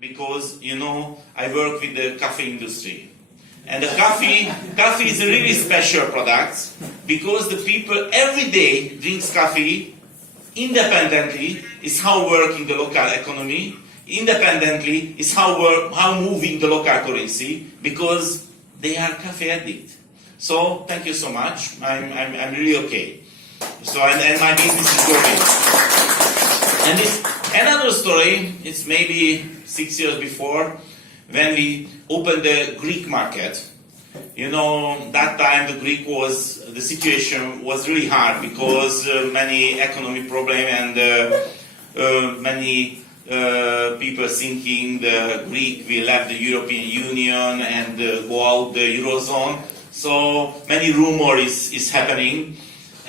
because, I work with the coffee industry. And the coffee is a really special product because the people every day drinks coffee independently is how working the local economy, independently is how moving the local currency because they are coffee addict. So thank you so much. I'm really okay. So and my business is growing. And this another story. It's maybe 6 years before when we opened the Greek market. That time the situation was really hard because many economic problem and many people thinking the Greek will leave the European Union and go out the Eurozone. So many rumor is happening.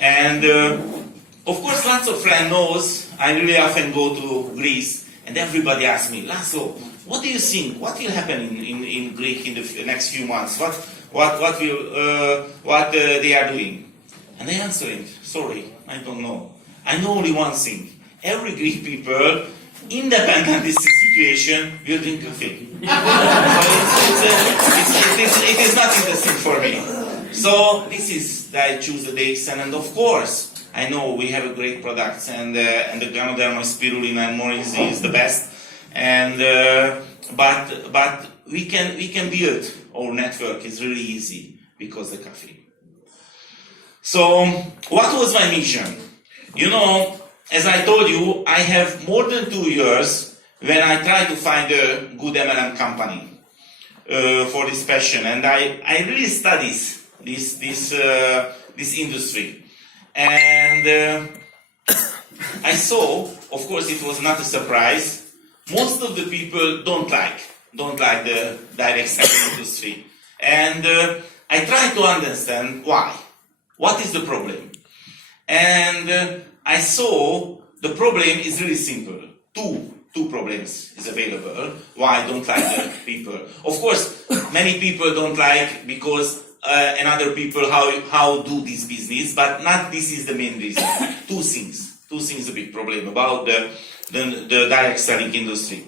And of course, lots of friends knows I really often go to Greece and everybody asks me, Laszlo, what do you think? What will happen in Greece in the next few months? What they are doing? And I answered, sorry, I don't know. I know only one thing. Every Greek people, independent of this situation, will drink coffee. It is not interesting for me. So this is that I choose the DXN, and of course, I know we have a great products, and the Ganoderma spirulina and Morinzi is the best. And but we can build our network is really easy because the coffee. So what was my mission? As I told you, I have more than 2 years when I try to find a good MLM company for this passion, and I really study this industry, and I saw, of course, it was not a surprise. Most of the people don't like the direct selling industry, and I try to understand why. What is the problem? And I saw the problem is really simple. Two problems is available. Why I don't like the people? Of course, many people don't like because another people how do this business, but not this is the main reason. Two things a big problem about the direct selling industry.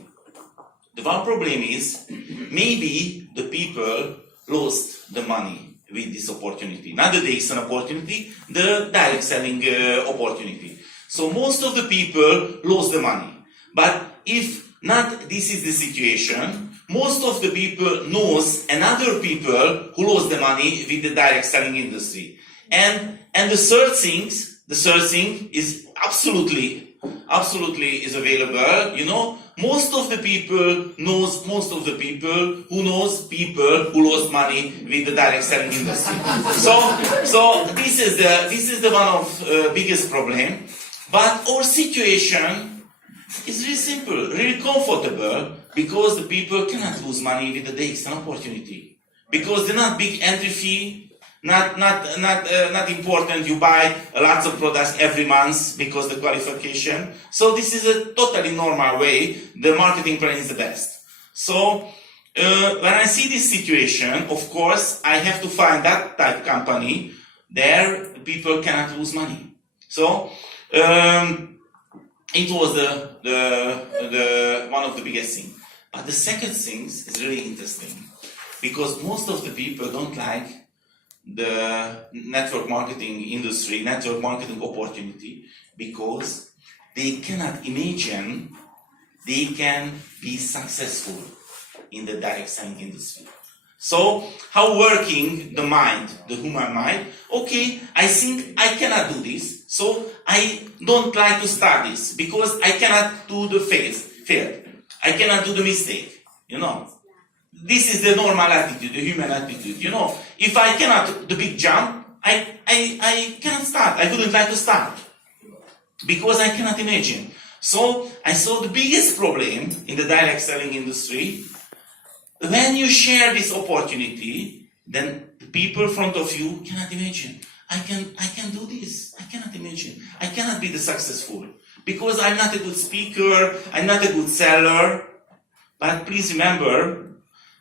The one problem is maybe the people lost the money with this opportunity. Not the DXN opportunity, the direct selling opportunity. So most of the people lost the money. But if not this is the situation, most of the people knows another people who lost the money with the direct selling industry. And the third thing is absolutely is available. Most of the people knows people who lost money with the direct selling industry. So this is the one of biggest problem. But our situation is really simple, really comfortable, because the people cannot lose money with the DXN opportunity. Because they're not big entry fee, not important. You buy lots of products every month because the qualification. So this is a totally normal way. The marketing plan is the best. So when I see this situation, of course, I have to find that type company. There, people cannot lose money. So it was the one of the biggest things. But the second thing is really interesting because most of the people don't like the network marketing industry, network marketing opportunity, because they cannot imagine they can be successful in the direct selling industry. So how working the mind, the human mind? Okay, I think I cannot do this, so I don't like to start this because I cannot do the fail. I cannot do the mistake. This is the normal attitude, the human attitude. If I cannot the big jump, I cannot start. I wouldn't like to start because I cannot imagine. So I saw the biggest problem in the direct selling industry. When you share this opportunity, then the people in front of you cannot imagine. I can do this. I cannot imagine. I cannot be the successful because I'm not a good speaker. I'm not a good seller. But please remember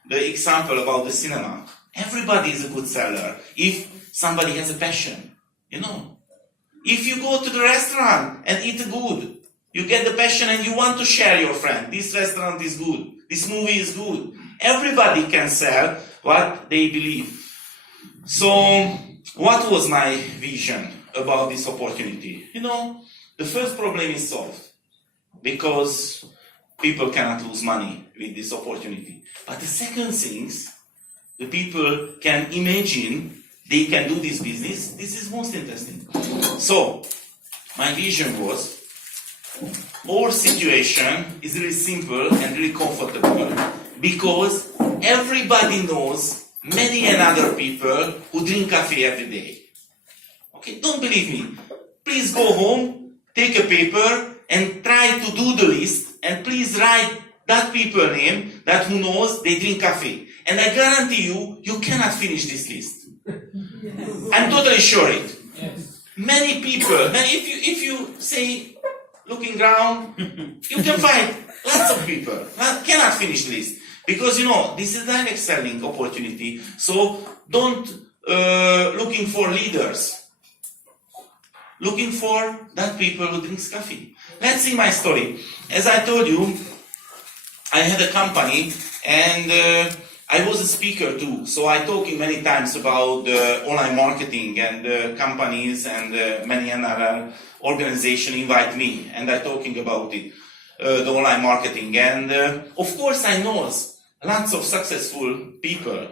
the example about the cinema. Everybody is a good seller if somebody has a passion. If you go to the restaurant and eat good, you get the passion and you want to share your friend. This restaurant is good. This movie is good. Everybody can sell what they believe. So, what was my vision about this opportunity? The first problem is solved because people cannot lose money with this opportunity. But the second thing, the people can imagine they can do this business. This is most interesting. So, my vision was, our situation is really simple and really comfortable because everybody knows many other people who drink coffee every day. Okay, don't believe me. Please go home, take a paper and try to do the list and please write that people name that who knows they drink coffee. And I guarantee you, you cannot finish this list. I'm totally sure it. Many people, if you say, looking around, you can find lots of people cannot finish the list. Because this is direct selling opportunity. So don't looking for leaders. Looking for that people who drinks coffee. Let's see my story. As I told you, I had a company and I was a speaker too. So I talking many times about online marketing and companies and many other organizations invite me and I talking about it, the online marketing. And of course I know lots of successful people,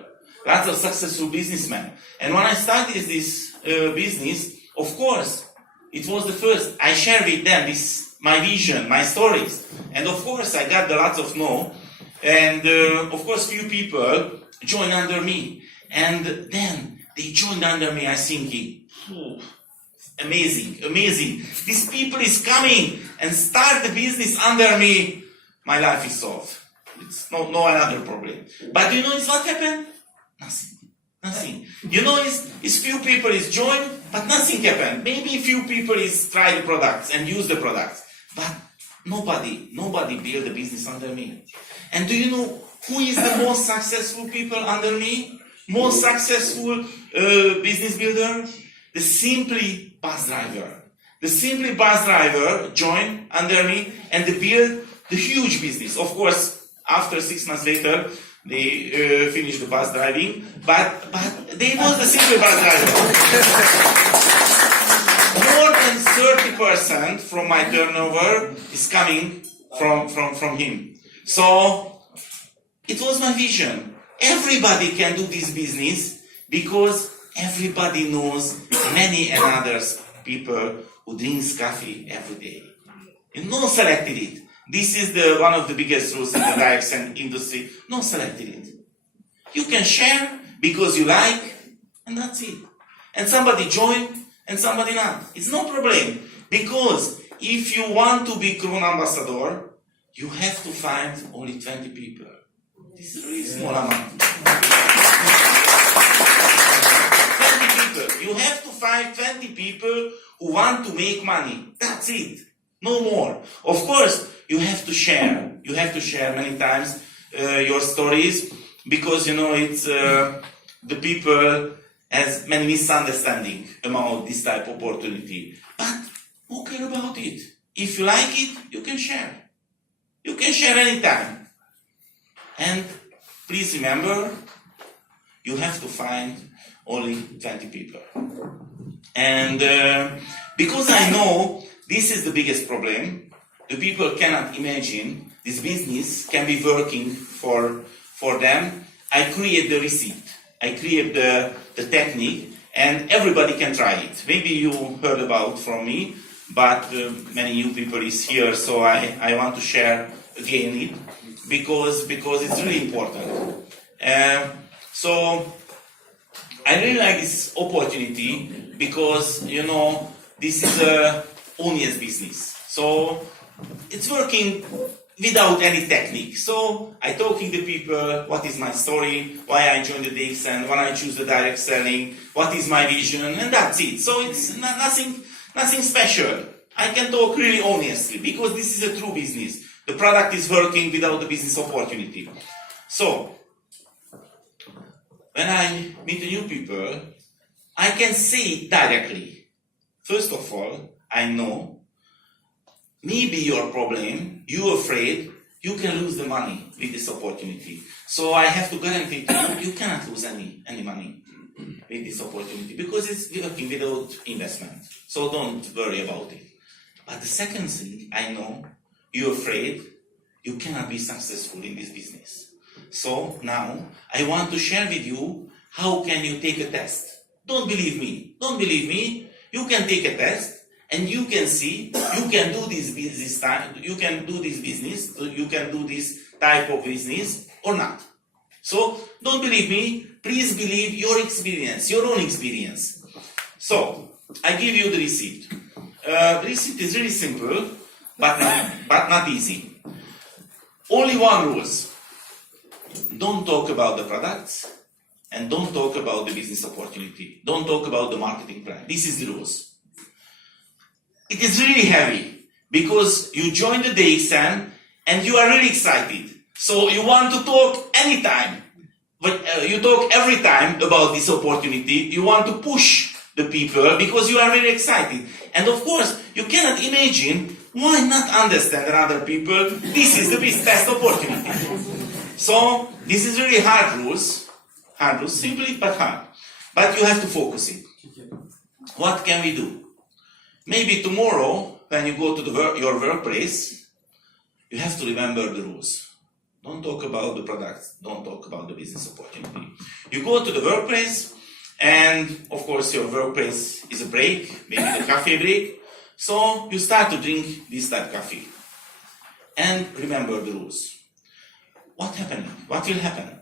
lots of successful businessmen. And when I started this business, of course, it was the first. I share with them my vision, my stories. And of course, I got lots of no. And of course, few people joined under me. And then they joined under me, I thinking, amazing, amazing. These people is coming and start the business under me. My life is solved. It's no another problem. But is what happened? Nothing. Is few people is joined, but nothing happened. Maybe few people is try the products and use the products. But nobody build a business under me. And do you know who is the most successful people under me? Most successful business builder? The Simply bus driver. The Simply bus driver joined under me and they build the huge business. Of course, after 6 months later, they finished the bus driving, but they was the Simply bus driver. More than 30% from my turnover is coming from him. So it was my vision. Everybody can do this business because everybody knows many others people who drinks coffee every day. No selected it. This is one of the biggest rules in the direct selling industry. No selected it. You can share because you like, and that's it. And somebody join, and somebody not. It's no problem. Because if you want to be Crown Ambassador, you have to find only 20 people. This is a really small amount. 20 people. You have to find 20 people who want to make money. That's it. No more. Of course, you have to share. You have to share many times your stories because it's the people has many misunderstanding about this type of opportunity. But who care about it? If you like it, you can share. You can share anytime. And please remember, you have to find only 20 people. And because I know this is the biggest problem, the people cannot imagine this business can be working for them. I create the receipt. I create the technique and everybody can try it. Maybe you heard about from me, but many new people is here, so I want to share again it because it's really important. So I really like this opportunity because this is a honest business. So it's working without any technique. So I talking to people, what is my story, why I joined the DX and when I choose the direct selling, what is my vision, and that's it. So it's nothing special. I can talk really honestly because this is a true business. The product is working without the business opportunity. So when I meet new people, I can say directly. First of all, I know maybe your problem, you're afraid you can lose the money with this opportunity. So I have to guarantee to you, you cannot lose any money with this opportunity because it's working without investment. So don't worry about it. But the second thing, I know you're afraid you cannot be successful in this business. So now I want to share with you how can you take a test. Don't believe me. Don't believe me. You can take a test and you can see you can do this business time. You can do this business. You can do this type of business or not. So don't believe me. Please believe your experience, your own experience. So I give you the receipt. The receipt is really simple, but not easy. Only one rule. Don't talk about the products and don't talk about the business opportunity. Don't talk about the marketing plan. This is the rules. It is really heavy because you join the day exam and you are really excited. So you want to talk anytime, but you talk every time about this opportunity. You want to push the people because you are really excited. And of course, you cannot imagine why not understand other people. This is the best opportunity. So this is really hard rules, simply but hard. But you have to focus it. What can we do? Maybe tomorrow, when you go to your workplace, you have to remember the rules. Don't talk about the products. Don't talk about the business opportunity. You go to the workplace, and of course your workplace is a break, maybe the coffee break. So you start to drink this type of coffee. And remember the rules. What will happen?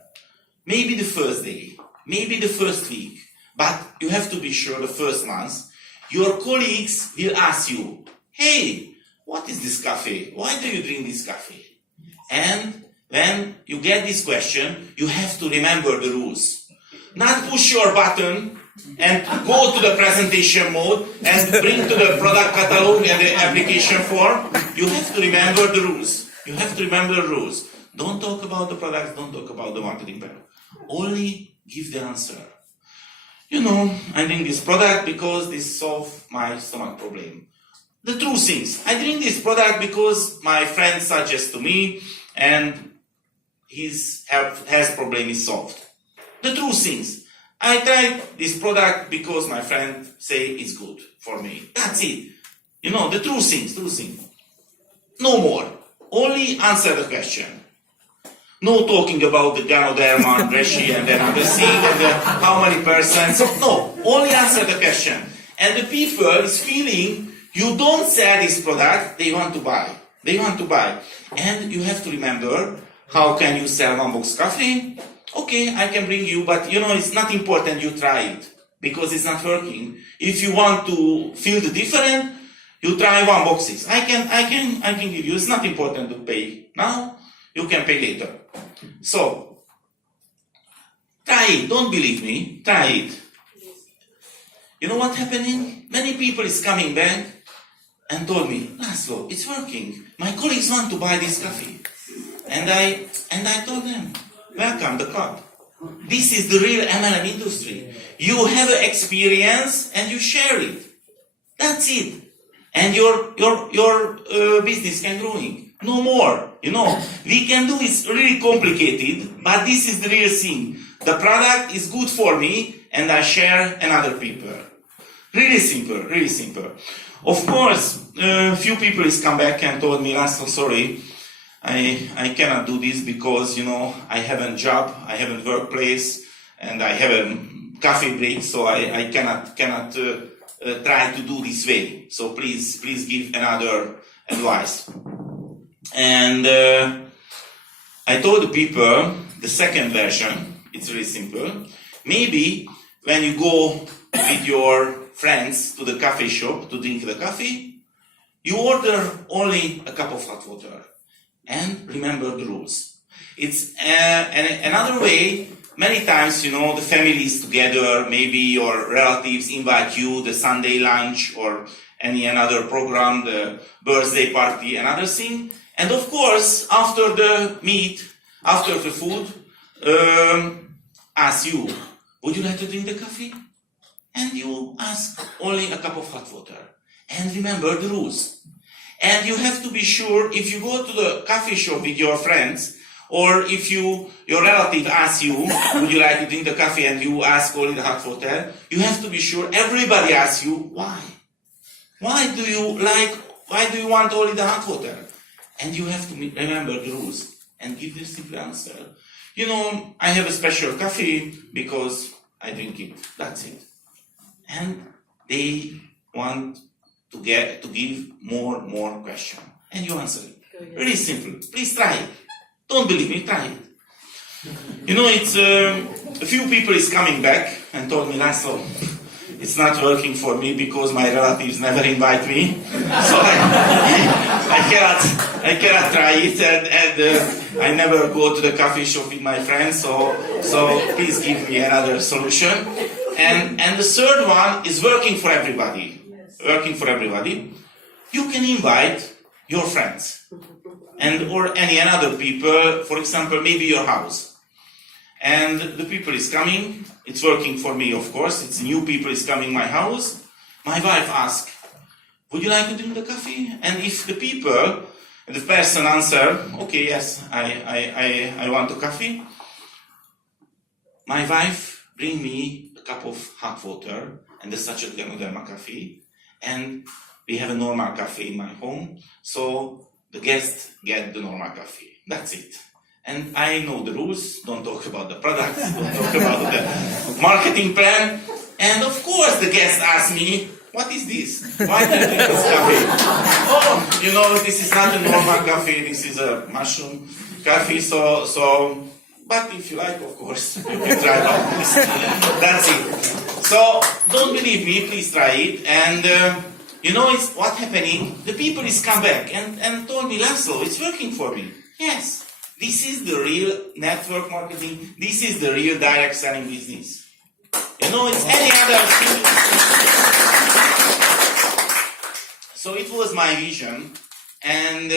Maybe the first day, maybe the first week, but you have to be sure the first month, your colleagues will ask you, hey, what is this coffee? Why do you drink this coffee? And when you get this question, you have to remember the rules. Not push your button and go to the presentation mode and bring to the product catalog and the application form. You have to remember the rules. You have to remember the rules. Don't talk about the products, don't talk about the marketing plan. Only give the answer. You know, I drink this product because this solves my stomach problem. The true things. I drink this product because my friend suggests to me and his health problem is solved. The true things. I tried this product because my friend say it's good for me. That's it. You know, the true things. No more. Only answer the question. No talking about the Ganoderma, Reshi, and then other thing, and how many percent. No, only answer the question. And the people is feeling you don't sell this product, they want to buy. And you have to remember, how can you sell one box coffee? Okay, I can bring you, but you know, it's not important you try it, because it's not working. If you want to feel the difference, you try one boxes. I can give you, it's not important to pay now, you can pay later. So, try it, don't believe me, try it. You know what's happening? Many people is coming back and told me, Laszlo, it's working. My colleagues want to buy this coffee. And I told them, welcome the club. This is the real MLM industry. You have an experience and you share it. That's it. And your business can growing. No more. You know, we can do it's really complicated, but this is the real thing. The product is good for me and I share another people. Really simple, really simple. Of course, few people has come back and told me, Laszlo, sorry, I cannot do this because, you know, I haven't job, I haven't workplace, and I haven't coffee break, so I cannot try to do this way. So please give another advice. And I told the people the second version. It's really simple. Maybe when you go with your friends to the coffee shop to drink the coffee, you order only a cup of hot water. And remember the rules. It's another way. Many times, you know, the family is together. Maybe your relatives invite you the Sunday lunch or any another program, the birthday party, another thing. And of course, after the meat, after the food, ask you, would you like to drink the coffee? And you ask only a cup of hot water. And remember the rules. And you have to be sure, if you go to the coffee shop with your friends, Or if your relative asks you, would you like to drink the coffee, and you ask only the hot water, you have to be sure everybody asks you, why? Why do you want only the hot water? And you have to remember the rules and give the simple answer. I have a special coffee because I drink it. That's it. And they want to give more question. And you answer it. Really simple. Please try it. Don't believe me, try it. It's a few people is coming back and told me, Laszlo, it's not working for me because my relatives never invite me. So I cannot try it, and I never go to the coffee shop with my friends. So please give me another solution. And the third one is working for everybody. Working for everybody. You can invite your friends or any other people. For example, maybe your house. And the people is coming. It's working for me, of course. It's new people is coming my house. My wife asks, would you like to drink the coffee? And if the person answer, okay, yes, I want a coffee. My wife bring me a cup of hot water and a sachet Ganoderma coffee. And we have a normal coffee in my home. So the guests get the normal coffee. That's it. And I know the rules, don't talk about the products, don't talk about the marketing plan. And of course the guest asks me, what is this? Why do you drink this coffee? Oh, this is not a normal coffee, this is a mushroom coffee, so but if you like, of course, you can try this. That's it. So don't believe me, please try it. And it's what's happening. The people is come back and told me, Laszlo, it's working for me. Yes. This is the real network marketing. This is the real direct selling business. It's any other thing. So it was my vision, and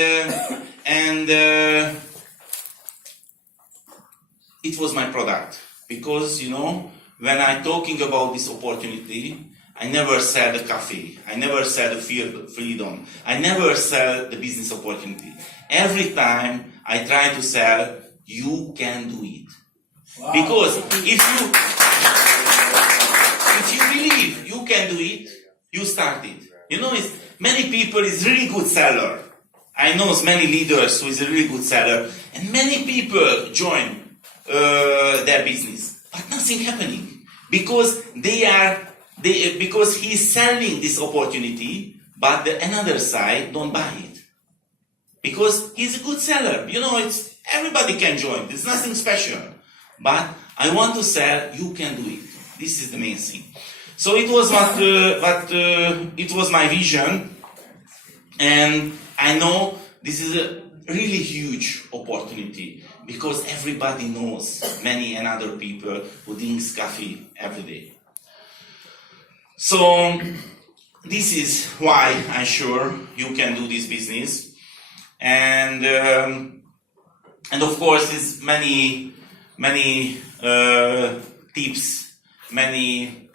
it was my product. Because, when I'm talking about this opportunity, I never sell the coffee. I never sell the freedom. I never sell the business opportunity. Every time I try to sell, you can do it. Wow. Because if you believe you can do it, you start it. Many people is really good seller. I know many leaders who is a really good seller, and many people join their business, but nothing happening because because he's selling this opportunity, but the another side don't buy it. Because he's a good seller. It's everybody can join. There's nothing special. But I want to sell, you can do it. This is the main thing. So it was it was my vision. And I know this is a really huge opportunity because everybody knows many and other people who drinks coffee every day. So this is why I'm sure you can do this business. And of course, there's many tips, many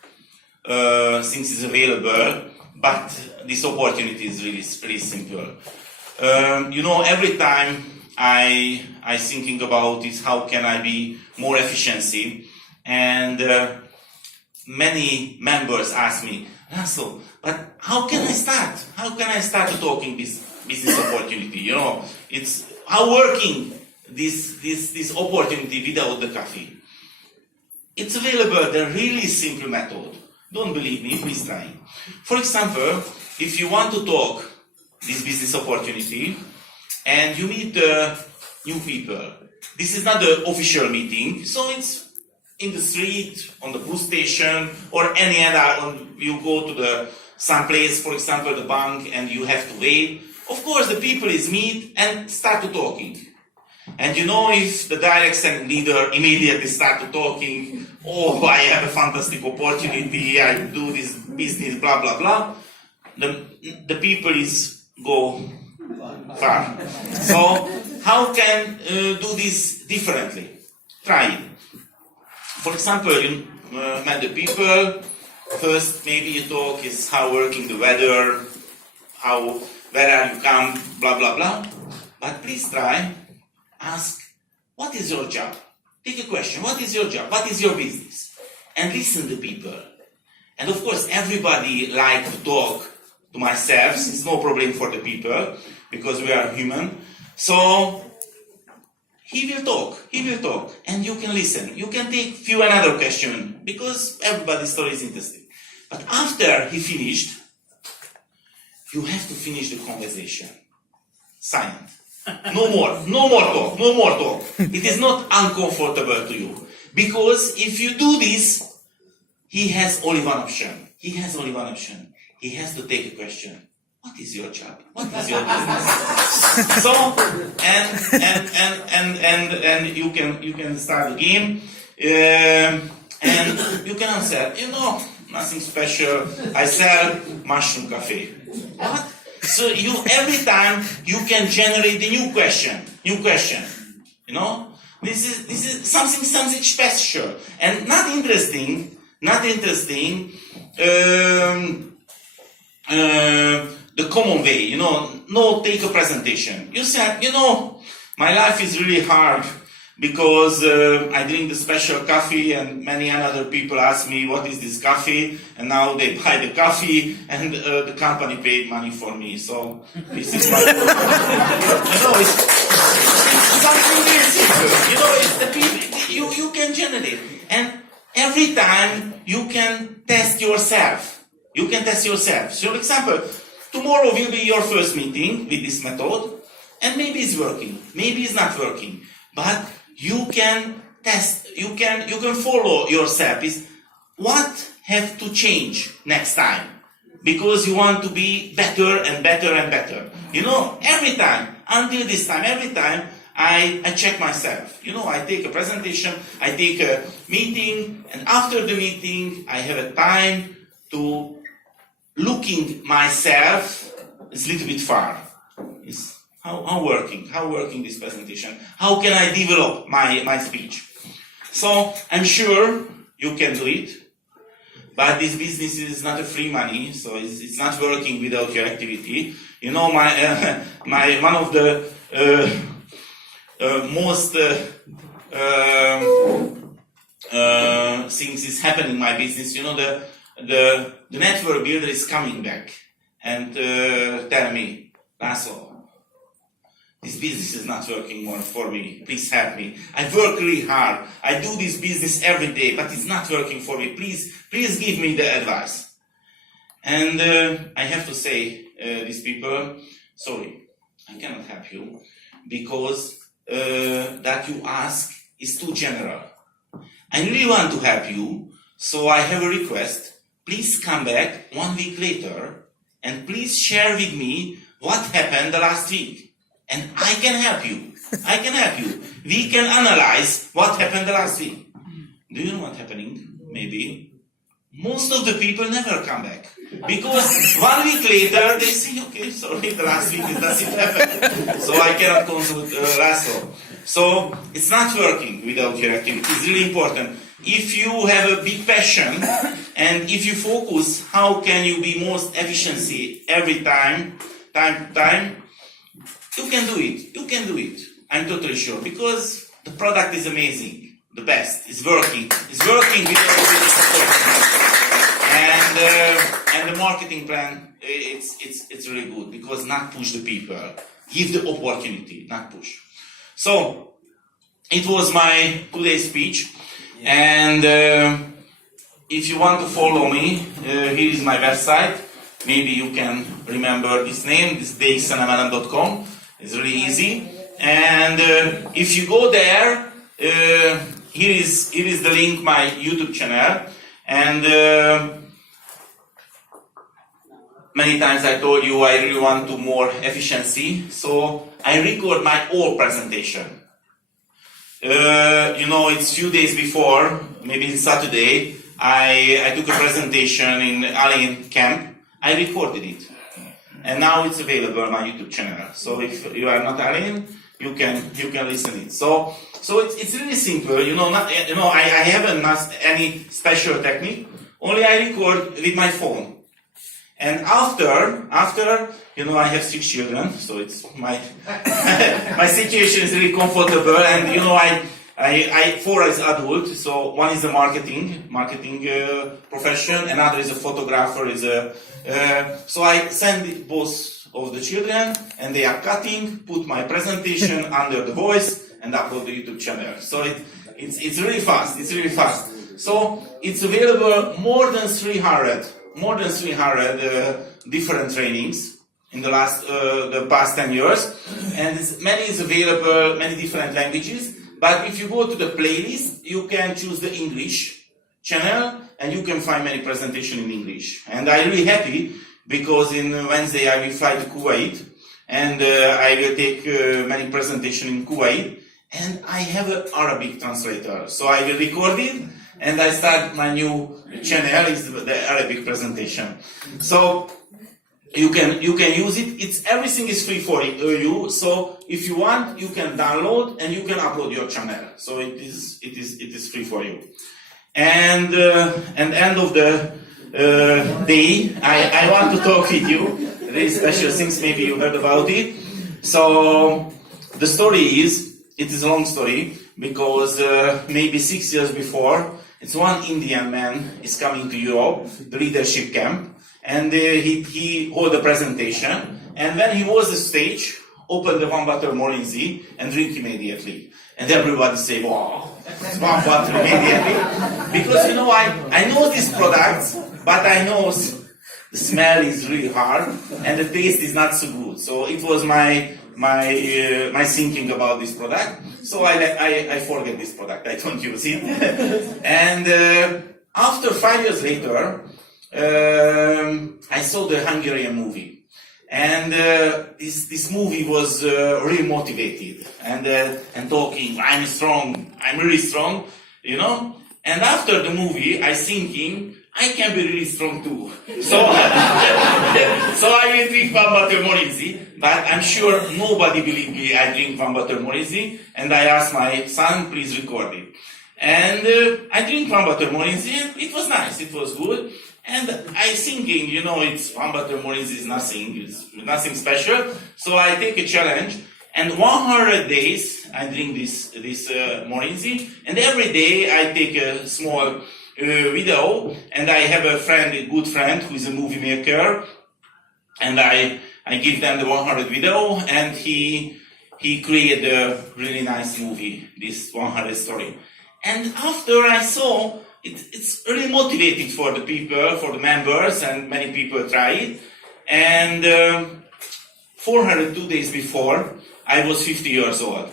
things is available, but this opportunity is really simple. Every time I thinking about is how can I be more efficiency, and many members ask me, Laszlo, but how can I start? How can I start talking business opportunity? It's how working this opportunity without the coffee. It's available, the really simple method. Don't believe me, please try. For example, if you want to talk this business opportunity and you meet new people, this is not the official meeting, so it's in the street, on the bus station, or any other, you go to some place, for example, the bank, and you have to wait. Of course, the people is meet and start to talking. And if the direct selling leader immediately start to talking, oh, I have a fantastic opportunity, I do this business, blah, blah, blah, the people is go far. So, how can do this differently? Try it. For example, you met the people, first maybe you talk is how working the weather, where are you come, blah, blah, blah. But please try, ask what is your job? Take a question. What is your job? What is your business? And listen to people. And of course, everybody likes to talk to myself. It's no problem for the people because we are human. So he will talk, and you can listen. You can take few another question because everybody's story is interesting. But after he finished, you have to finish the conversation. Silent. No more talk. It is not uncomfortable to you. Because if you do this, he has only one option. He has to take a question. What is your job? What is your business? So, and you can start the game, and you can answer, nothing special. I sell mushroom cafe. What? So every time you can generate a new question. This is something special and not interesting. The common way, no take a presentation. You said, my life is really hard because I drink the special coffee and many other people ask me what is this coffee, and now they buy the coffee and the company paid money for me. So this is my it's something very simple. It's the people you can generate, and every time you can test yourself. So, for example, tomorrow will be your first meeting with this method, and maybe it's working, maybe it's not working, but you can test, you can follow yourself. Is what have to change next time? Because you want to be better and better and better. Every time, until this time, every time, I check myself. I take a presentation, I take a meeting, and after the meeting, I have a time to looking myself is a little bit far. Is how working this presentation? How can I develop my speech? So I'm sure you can do it, but this business is not a free money, so it's not working without your activity. My one of the most things is happening in my business. The network builder is coming back and tell me, Laszlo, this business is not working more for me. Please help me. I work really hard. I do this business every day, but it's not working for me. Please give me the advice. And I have to say, these people, sorry, I cannot help you because that you ask is too general. I really want to help you, so I have a request. Please come back 1 week later and please share with me what happened the last week. And I can help you. We can analyze what happened the last week. Do you know what's happening? Maybe. Most of the people never come back. Because 1 week later they say, okay, sorry, the last week it doesn't happen. So I cannot consult Laszlo. So it's not working without your activity. It's really important. If you have a big passion and if you focus, how can you be most efficiency every time to time, you can do it. I'm totally sure because the product is amazing, the best. It's working with and the marketing plan. It's really good because not push the people, give the opportunity, not push. So it was my today's speech. And if you want to follow me, here is my website. Maybe you can remember this name, this dxnmlm.com. It's really easy. And if you go there, here is the link, my YouTube channel. And many times I told you I really want to more efficiency, so I record my whole presentation. It's few days before, maybe Saturday, I took a presentation in Alien camp. I recorded it, and now it's available on my YouTube channel. So if you are not Alien, you can listen it. So it's really simple. I haven't any special technique. Only I record with my phone, And after, you know, I have 6 children, so it's my my situation is really comfortable. And you know, I 4 is adult, so one is a marketing profession, another is a photographer. So I send both of the children, and they are cutting, put my presentation under the voice, and upload the YouTube channel. So it's really fast. It's really fast. So it's available more than 300 different trainings in the past 10 years, and many is available, many different languages. But if you go to the playlist, you can choose the English channel, and you can find many presentations in English. And I'm really happy because in Wednesday I will fly to Kuwait, and I will take many presentations in Kuwait, and I have an Arabic translator. So I will record it, and I start my new channel, is the Arabic presentation. So you can use it. Everything is free for you. So if you want, you can download and you can upload your channel. So it is free for you. And end of the day, I want to talk with you. Very special things. Maybe you heard about it. So the story is, it is a long story, because maybe 6 years before, it's one Indian man is coming to Europe, the leadership camp, and he hold a presentation, and when he was the stage, open the 1 bottle Morinzi and drink immediately. And everybody say, wow, 1 bottle immediately. Because you know, I know these products, but I know the smell is really hard and the taste is not so good. So it was my thinking about this product. So I forget this product, I don't use it. And after 5 years later, I saw the Hungarian movie. And this movie was really motivated and talking, I'm strong, I'm really strong, you know. And after the movie, I thinking, I can be really strong too. So, so I will drink 1 bottle Morinzi, but I'm sure nobody believed me. I drink 1 bottle Morinzi, and I asked my son, please record it. And I drink 1 bottle Morinzi, and it was nice, it was good. And I thinking, you know, it's 1 bottle Morinzi is nothing special. So I take a challenge, and 100 days I drink this Morinzi, and every day I take a small video, and I have a good friend who is a movie maker, and I give them the 100 video, and he created a really nice movie, this 100 story. And after I saw, it's really motivating for the people, for the members, and many people try it. And 402 days before, I was 50 years old.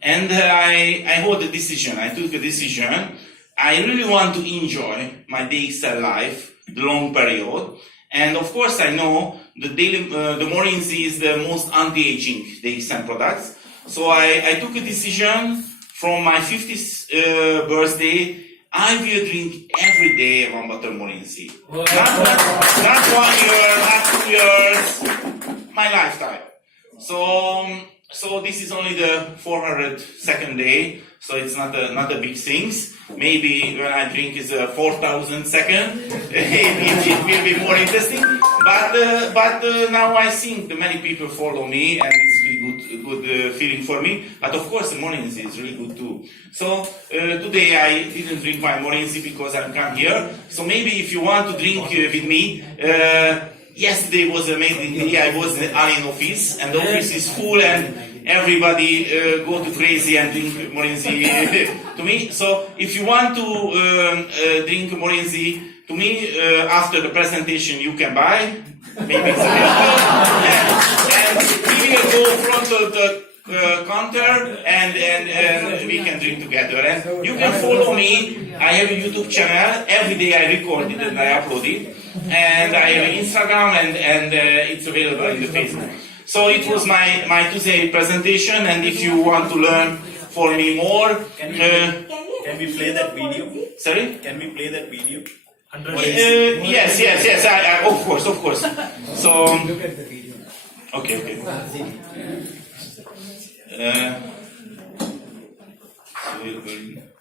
And I hold a decision, I took a decision. I really want to enjoy my DXL life, the long period. And of course, I know the Morinzi is the most anti-aging DXL products. So I took a decision from my 50th birthday. I will drink every day 1 bottle Morinzi. Not 1 year, not 2 years, my lifetime. So this is only the 402nd day, so it's not a big things. Maybe when I drink is 4,000 second, it will be more interesting. But now I think that many people follow me, and it's really good feeling for me. But of course, the Morinzi is really good too. So today I didn't drink my Morinzi because I come here. So maybe if you want to drink with me. Yesterday was amazing day. I was in the Alien office, and the office is full, and everybody go to crazy and drink Morinzi to me. So if you want to drink Morinzi to me after the presentation, you can buy. Maybe it's available. And we will go front of the counter, and we can drink together. And you can follow me. I have a YouTube channel. Every day I record it and I upload it. And I have Instagram, and it's available in the Facebook. So it was my Tuesday presentation, and if you want to learn for me more, can we play that video? Sorry? Can we play that video? Yes. Of course. So Look at the video. okay. So